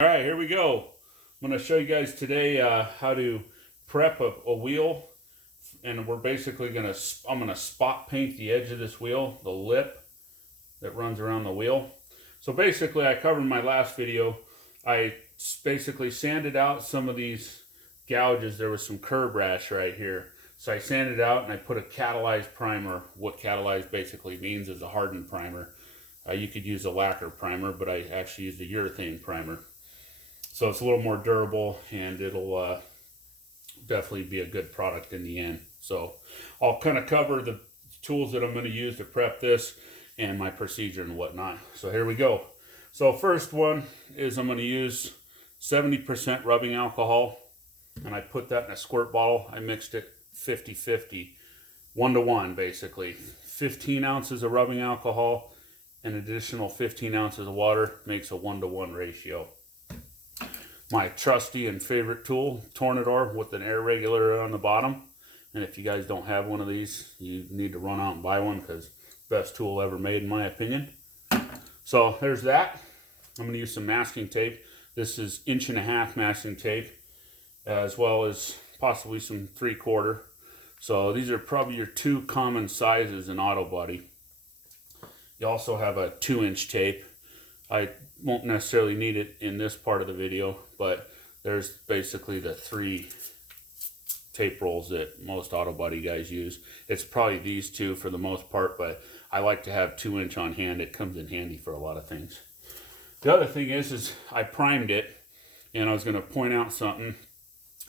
All right, here we go. I'm going to show you guys today how to prep a wheel, and we're basically I'm going to spot paint the edge of this wheel, the lip that runs around the wheel. So basically, I covered in my last video, I basically sanded out some of these gouges. There was some curb rash right here. So I sanded out and I put a catalyzed primer. What catalyzed basically means is a hardened primer. You could use a lacquer primer, but I actually used a urethane primer. So it's a little more durable, and it'll definitely be a good product in the end. So I'll kind of cover the tools that I'm going to use to prep this and my procedure and whatnot. So here we go. So first one is I'm going to use 70% rubbing alcohol, and I put that in a squirt bottle. I mixed it 50-50, 1-to-1 basically. 15 ounces of rubbing alcohol, an additional 15 ounces of water makes a 1-to-1 ratio. My trusty and favorite tool, Tornador, with an air regulator on the bottom. And if you guys don't have one of these, you need to run out and buy one, because best tool ever made in my opinion. So there's that. I'm going to use some masking tape. This is 1.5-inch masking tape, as well as possibly some 3/4. So these are probably your two common sizes in auto body. You also have a 2-inch tape. I won't necessarily need it in this part of the video, but there's basically the 3 tape rolls that most auto body guys use. It's probably these two for the most part, but I like to have 2-inch on hand. It comes in handy for a lot of things. The other thing is I primed it, and I was going to point out something.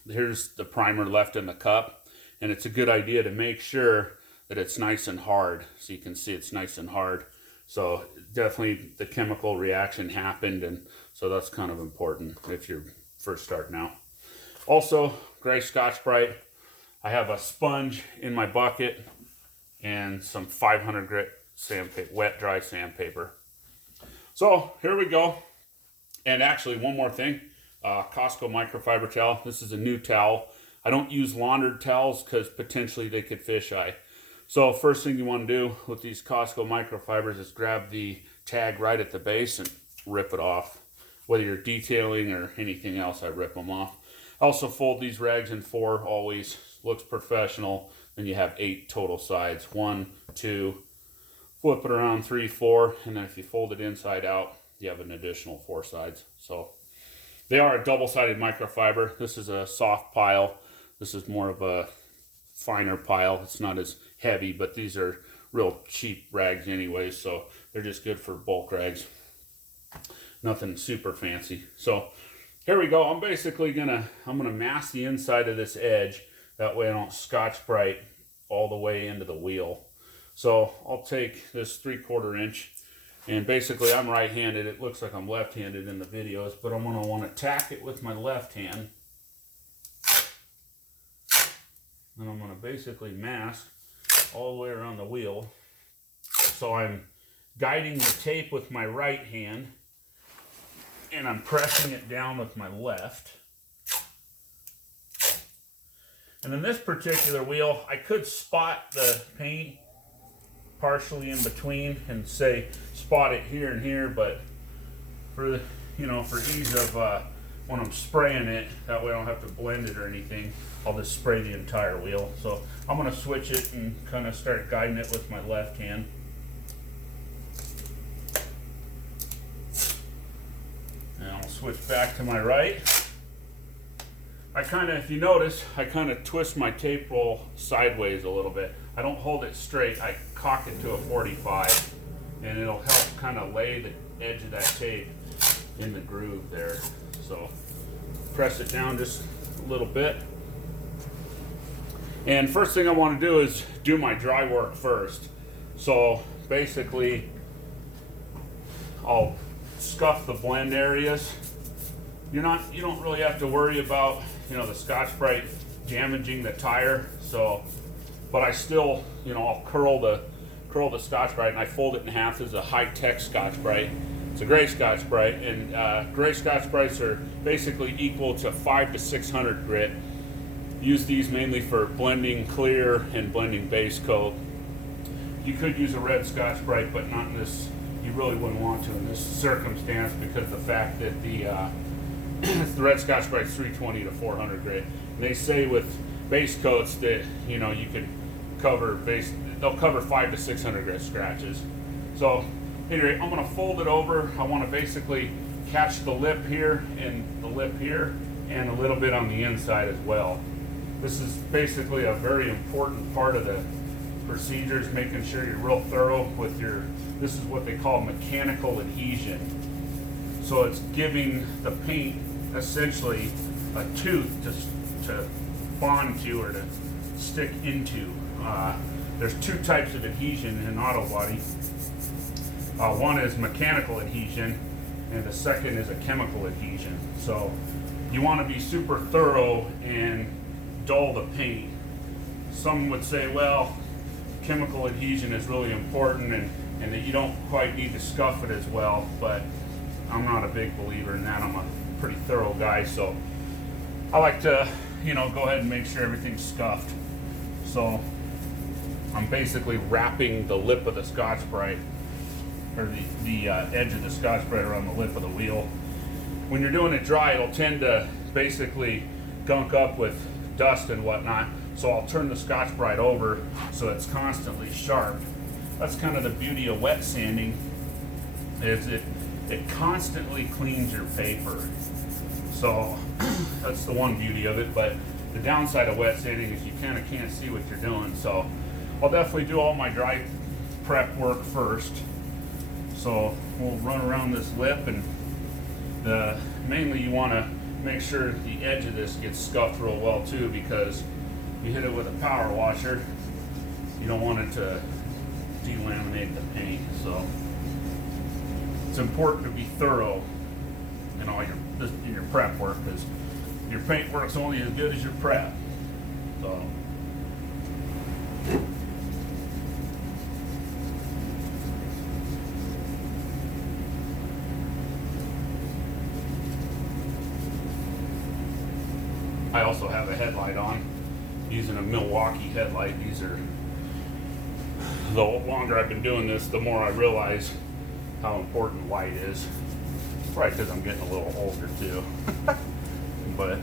Here's the primer left in the cup, and it's a good idea to make sure that it's nice and hard. So you can see it's nice and hard. So definitely the chemical reaction happened, and so that's kind of important if you're first starting out. Also, gray Scotchbrite. I have a sponge in my bucket and some 500 grit sandpaper, wet dry sandpaper. So here we go. And actually, one more thing, Costco microfiber towel. This is a new towel. I don't use laundered towels because potentially they could fisheye. So first thing you want to do with these Costco microfibers is grab the tag right at the base and rip it off. Whether you're detailing or anything else, I rip them off. I also fold these rags in 4 always. Looks professional. Then you have 8 total sides. 1, 2, flip it around 3, 4, and then if you fold it inside out, you have an additional 4 sides. So they are a double-sided microfiber. This is a soft pile. This is more of a finer pile. It's not as heavy, but these are real cheap rags anyway, so they're just good for bulk rags. Nothing super fancy. So here we go. I'm basically gonna mask the inside of this edge. That way I don't Scotch-Brite all the way into the wheel. So I'll take this 3/4 inch, and basically I'm right-handed. It looks like I'm left-handed in the videos, but I'm gonna want to tack it with my left hand. And I'm going to basically mask all the way around the wheel. So I'm guiding the tape with my right hand, and I'm pressing it down with my left. And in this particular wheel, I could spot the paint partially in between and say spot it here and here, but for the, for ease of when I'm spraying it, that way I don't have to blend it or anything, I'll just spray the entire wheel. So I'm going to switch it and kind of start guiding it with my left hand. And I'll switch back to my right. If you notice, I kind of twist my tape roll sideways a little bit. I don't hold it straight, I cock it to a 45, and it'll help kind of lay the edge of that tape in the groove there. So press it down just a little bit. And first thing I want to do is do my dry work first. So basically I'll scuff the blend areas. You don't really have to worry about the Scotch-Brite damaging the tire. So, but I still I'll curl the Scotch-Brite, and I fold it in half. This is a high-tech Scotch-Brite. It's a gray Scotch-Brite, and gray Scotch-Brites are basically equal to 500 to 600 grit. Use these mainly for blending clear and blending base coat. You could use a red Scotchbrite, but not in this. You really wouldn't want to in this circumstance because the fact that the It's the red Scotchbrite 320 to 400 grit. And they say with base coats that you could cover they'll cover 500 to 600 grit scratches. So anyway, I'm going to fold it over. I want to basically catch the lip here and the lip here and a little bit on the inside as well. This is basically a very important part of the procedures, making sure you're real thorough with this is what they call mechanical adhesion. So it's giving the paint essentially a tooth to bond to or to stick into. There's two types of adhesion in auto body. One is mechanical adhesion and the second is a chemical adhesion. So you want to be super thorough and dull the paint. Some would say, well, chemical adhesion is really important and that you don't quite need to scuff it as well, but I'm not a big believer in that. I'm a pretty thorough guy, so I like to go ahead and make sure everything's scuffed. So I'm basically wrapping the lip of the Scotchbrite, or the edge of the Scotchbrite around the lip of the wheel. When you're doing it dry, it'll tend to basically gunk up with dust and whatnot, so I'll turn the Scotchbrite over so it's constantly sharp. That's kind of the beauty of wet sanding, is it constantly cleans your paper. So that's the one beauty of it, but the downside of wet sanding is you kind of can't see what you're doing. So I'll definitely do all my dry prep work first. So we'll run around this lip, and mainly you want to make sure the edge of this gets scuffed real well too, because you hit it with a power washer, you don't want it to delaminate the paint. So it's important to be thorough in all your prep work, because your paint work's only as good as your prep. So I also have a headlight on, using a Milwaukee headlight. The longer I've been doing this, the more I realize how important light is. Probably because I'm getting a little older too. But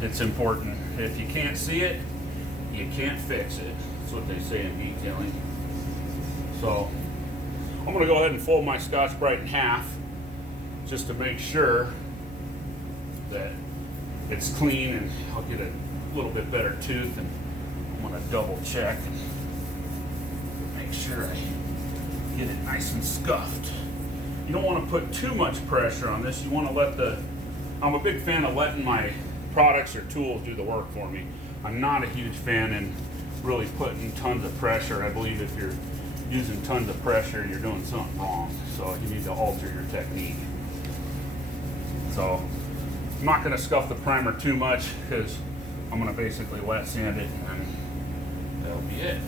it's important. If you can't see it, you can't fix it. That's what they say in detailing. So I'm going to go ahead and fold my Scotchbrite in half just to make sure that it's clean, and I'll get a little bit better tooth, and I'm going to double check and make sure I get it nice and scuffed. You don't want to put too much pressure on this. You want to I'm a big fan of letting my products or tools do the work for me. I'm not a huge fan in really putting tons of pressure. I believe if you're using tons of pressure, you're doing something wrong. So you need to alter your technique. So I'm not going to scuff the primer too much, because I'm going to basically wet sand it, and then that'll be it.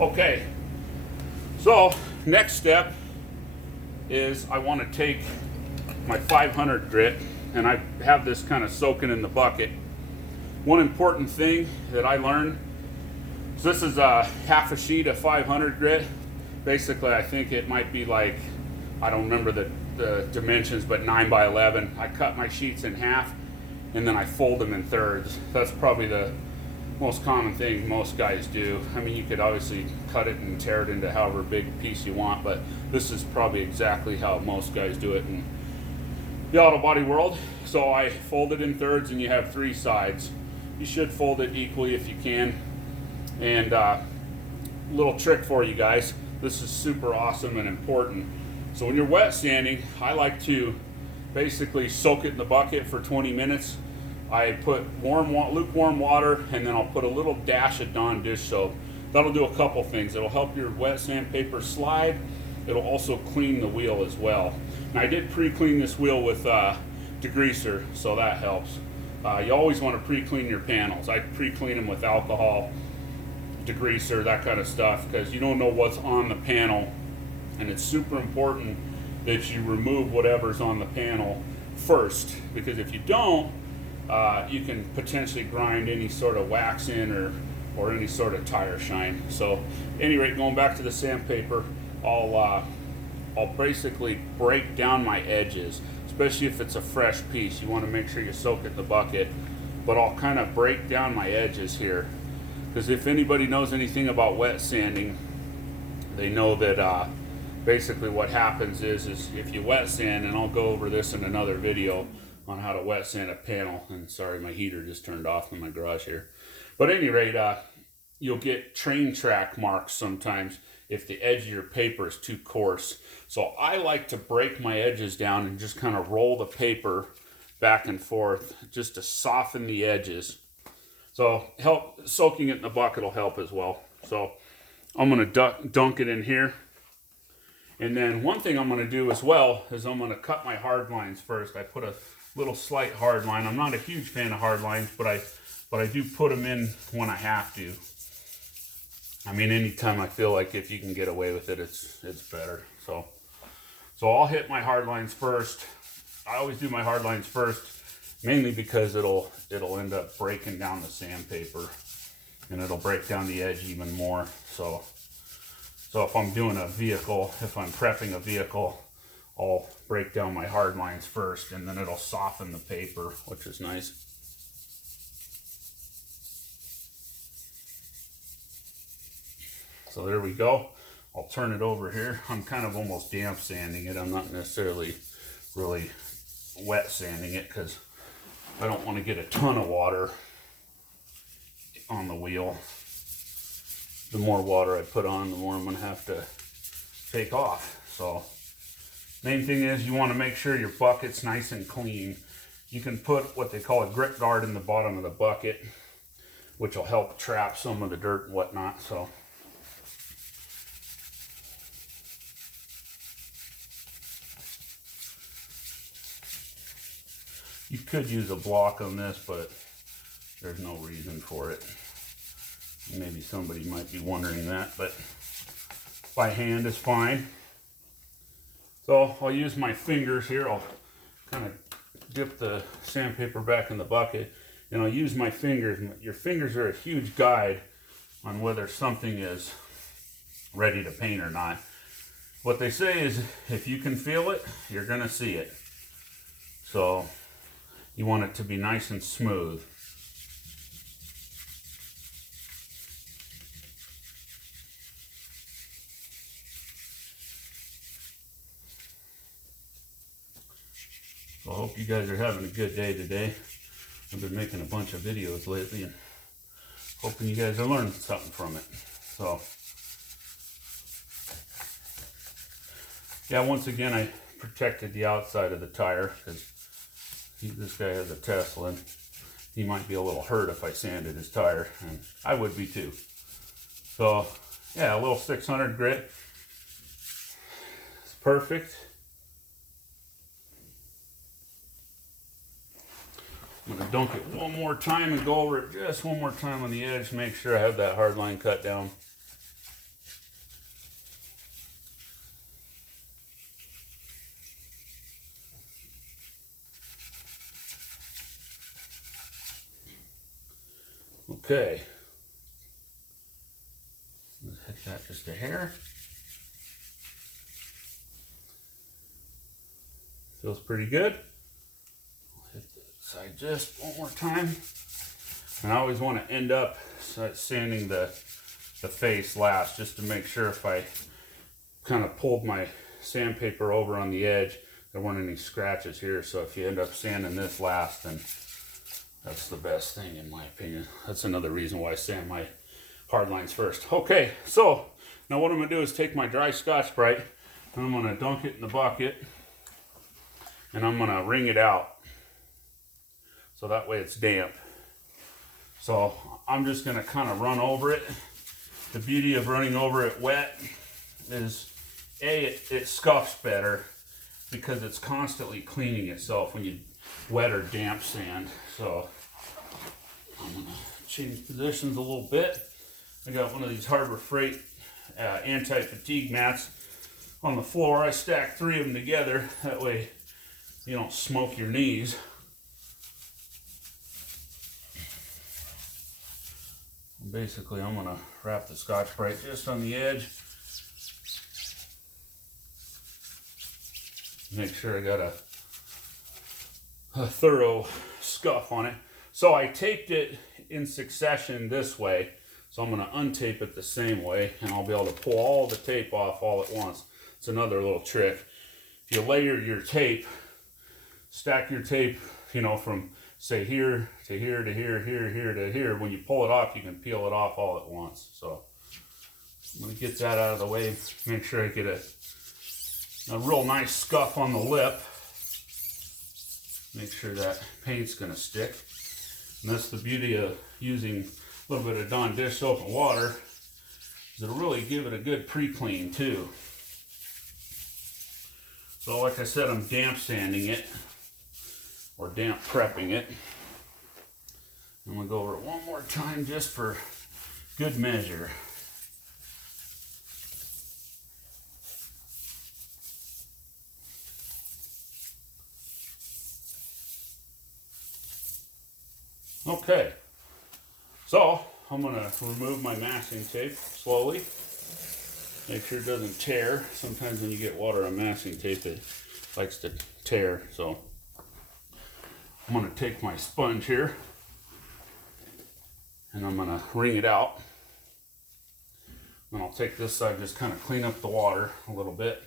Okay, so next step is I want to take my 500 grit, and I have this kind of soaking in the bucket. One important thing that I learned, so this is a half a sheet of 500 grit. Basically, I think it might be like, I don't remember the dimensions, but 9 by 11. I cut my sheets in half, and then I fold them in thirds. That's probably the most common thing most guys do. I mean, you could obviously cut it and tear it into however big a piece you want, but this is probably exactly how most guys do it in the auto body world. So I fold it in thirds, and you have 3 sides. You should fold it equally if you can. And little trick for you guys, this is super awesome and important. So when you're wet sanding, I like to basically soak it in the bucket for 20 minutes. I put lukewarm water, and then I'll put a little dash of Dawn dish soap. That'll do a couple things. It'll help your wet sandpaper slide. It'll also clean the wheel as well. Now, I did pre-clean this wheel with degreaser, so that helps. You always want to pre-clean your panels. I pre-clean them with alcohol, degreaser, that kind of stuff, because you don't know what's on the panel. And it's super important that you remove whatever's on the panel first, because if you don't, you can potentially grind any sort of wax in or any sort of tire shine. So, at any rate, going back to the sandpaper, I'll I'll basically break down my edges, especially if it's a fresh piece. You want to make sure you soak it in the bucket, but I'll kind of break down my edges here, because if anybody knows anything about wet sanding, they know that basically what happens is if you wet sand, and I'll go over this in another video on how to wet sand a panel, and sorry, my heater just turned off in my garage here. But at any rate, you'll get train track marks sometimes if the edge of your paper is too coarse. So I like to break my edges down and just kind of roll the paper back and forth just to soften the edges. So soaking it in the bucket will help as well. So I'm going to dunk it in here. And then one thing I'm going to do as well is I'm going to cut my hard lines first. I put a little slight hard line. I'm not a huge fan of hard lines, but I do put them in when I have to. I mean, anytime I feel like if you can get away with it, it's better. So I'll hit my hard lines first. I always do my hard lines first, mainly because it'll end up breaking down the sandpaper, and it'll break down the edge even more. So if I'm doing a vehicle, if I'm prepping a vehicle, I'll break down my hard lines first, and then it'll soften the paper, which is nice. So there we go. I'll turn it over here. I'm kind of almost damp sanding it. I'm not necessarily really wet sanding it because I don't want to get a ton of water on the wheel. The more water I put on, the more I'm going to have to take off. So main thing is you want to make sure your bucket's nice and clean. You can put what they call a grit guard in the bottom of the bucket, which will help trap some of the dirt and whatnot. So you could use a block on this, but there's no reason for it. Maybe somebody might be wondering that, but by hand is fine. So I'll use my fingers here. I'll kind of dip the sandpaper back in the bucket, and I'll use my fingers. Your fingers are a huge guide on whether something is ready to paint or not. What they say is if you can feel it, you're going to see it. So you want it to be nice and smooth. So I hope you guys are having a good day today. I've been making a bunch of videos lately and hoping you guys are learning something from it. So yeah, once again, I protected the outside of the tire because this guy has a Tesla and he might be a little hurt if I sanded his tire, and I would be too. So yeah, a little 600 grit. It's perfect. I'm going to dunk it one more time and go over it just one more time on the edge, make sure I have that hard line cut down. Okay, let's hit that just a hair. Feels pretty good. I'll hit the side just one more time. And I always want to end up sanding the face last, just to make sure if I kind of pulled my sandpaper over on the edge, there weren't any scratches here. So if you end up sanding this last, then that's the best thing in my opinion. That's another reason why I sand my hard lines first. Okay, so now what I'm going to do is take my dry Scotchbrite and I'm going to dunk it in the bucket and I'm going to wring it out so that way it's damp. So I'm just going to kind of run over it. The beauty of running over it wet is it scuffs better because it's constantly cleaning itself when you wet or damp sand. So I'm going to change positions a little bit. I got one of these Harbor Freight anti-fatigue mats on the floor. I stack 3 of them together. That way you don't smoke your knees. Basically, I'm going to wrap the Scotchbrite just on the edge. Make sure I got a thorough scuff on it. So I taped it in succession this way. So I'm going to untape it the same way, and I'll be able to pull all the tape off all at once. It's another little trick. If you layer your tape, stack your tape, you know, from say here to here to here, here to here. When you pull it off, you can peel it off all at once. So I'm going to get that out of the way. Make sure I get a real nice scuff on the lip. Make sure that paint's going to stick. And that's the beauty of using a little bit of Dawn dish soap and water, is it'll really give it a good pre-clean too. So like I said, I'm damp sanding it, or damp prepping it. I'm going to go over it one more time just for good measure. Okay, so I'm going to remove my masking tape slowly. Make sure it doesn't tear. Sometimes when you get water on masking tape, it likes to tear. So I'm going to take my sponge here and I'm going to wring it out. And I'll take this side, just kind of clean up the water a little bit.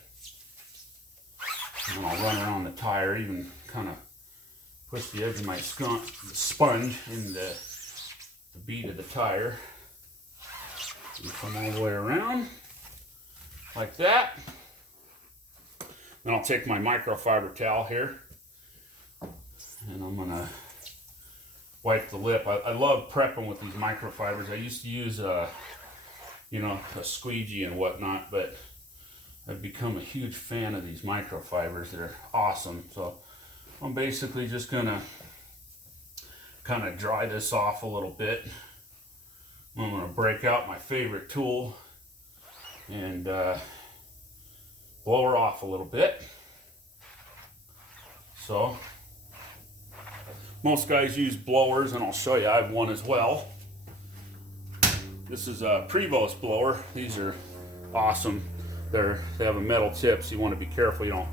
And I'll run around the tire, even kind of push the edge of my sponge in the bead of the tire. And come all the way around, like that. Then I'll take my microfiber towel here, and I'm gonna wipe the lip. I love prepping with these microfibers. I used to use you know, a squeegee and whatnot, but I've become a huge fan of these microfibers. They're awesome. So I'm basically just gonna kind of dry this off a little bit. I'm gonna break out my favorite tool and blow her off a little bit. So most guys use blowers, and I'll show you. I have one as well. This is a Prevost blower. These are awesome. They have a metal tip, so you want to be careful you don't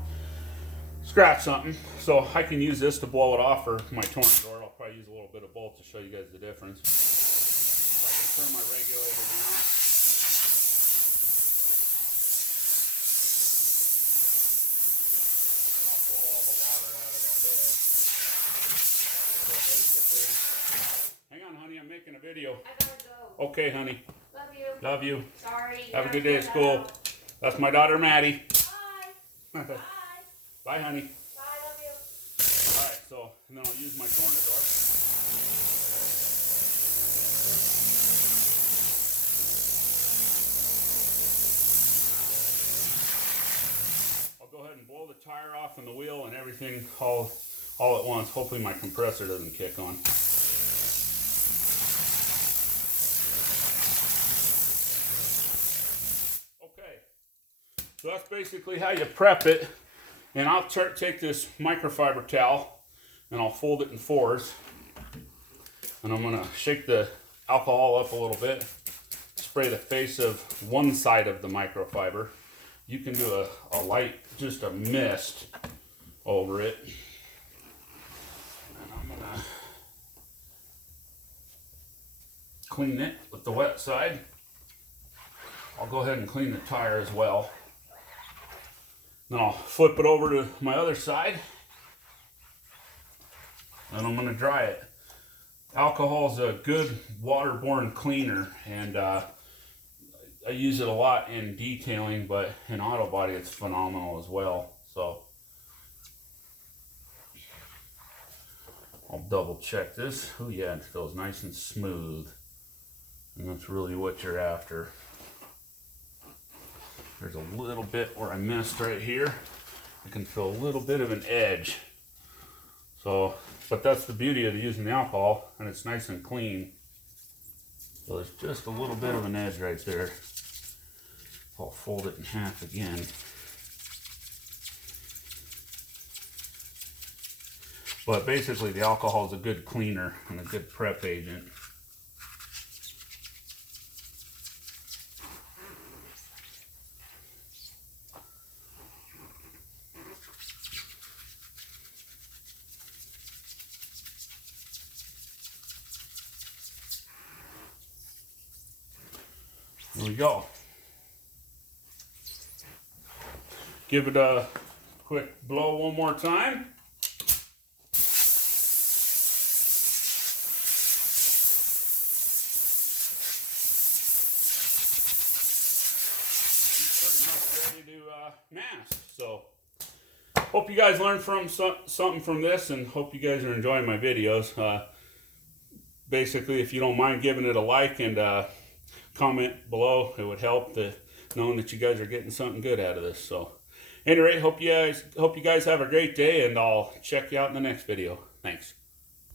scratch something. So I can use this to blow it off, or my Tornador. I'll probably use a little bit of both to show you guys the difference. So I can turn my regulator down. And I'll blow all the water out of that edge. So basically, hang on honey, I'm making a video. I gotta go. Okay honey. Love you. Love you. Sorry. Have a good day at school. That's my daughter Maddie. Bye. Bye. Bye honey. Bye. Love you. Alright, so, and then I'll use my Tornador. I'll go ahead and blow the tire off and the wheel and everything all at once. Hopefully my compressor doesn't kick on. Okay, so that's basically how you prep it. And I'll take this microfiber towel and I'll fold it in fours. And I'm gonna shake the alcohol up a little bit, spray the face of one side of the microfiber. You can do a light, just a mist over it. And I'm gonna clean it with the wet side. I'll go ahead and clean the tire as well. Then I'll flip it over to my other side, and I'm going to dry it. Alcohol is a good waterborne cleaner, and I use it a lot in detailing, but in auto body it's phenomenal as well. So I'll double check this. Oh yeah, it feels nice and smooth, and that's really what you're after. There's a little bit where I missed right here. I can feel a little bit of an edge. So, but that's the beauty of using the alcohol, and it's nice and clean. So there's just a little bit of an edge right there. I'll fold it in half again. But basically the alcohol is a good cleaner and a good prep agent. we go. Give it a quick blow one more time. Pretty much ready to mask. So hope you guys learned something from this, and hope you guys are enjoying my videos. Basically, if you don't mind giving it a like and comment below, it would help knowing that you guys are getting something good out of this. So anyway, hope you guys have a great day, and I'll check you out in the next video. Thanks.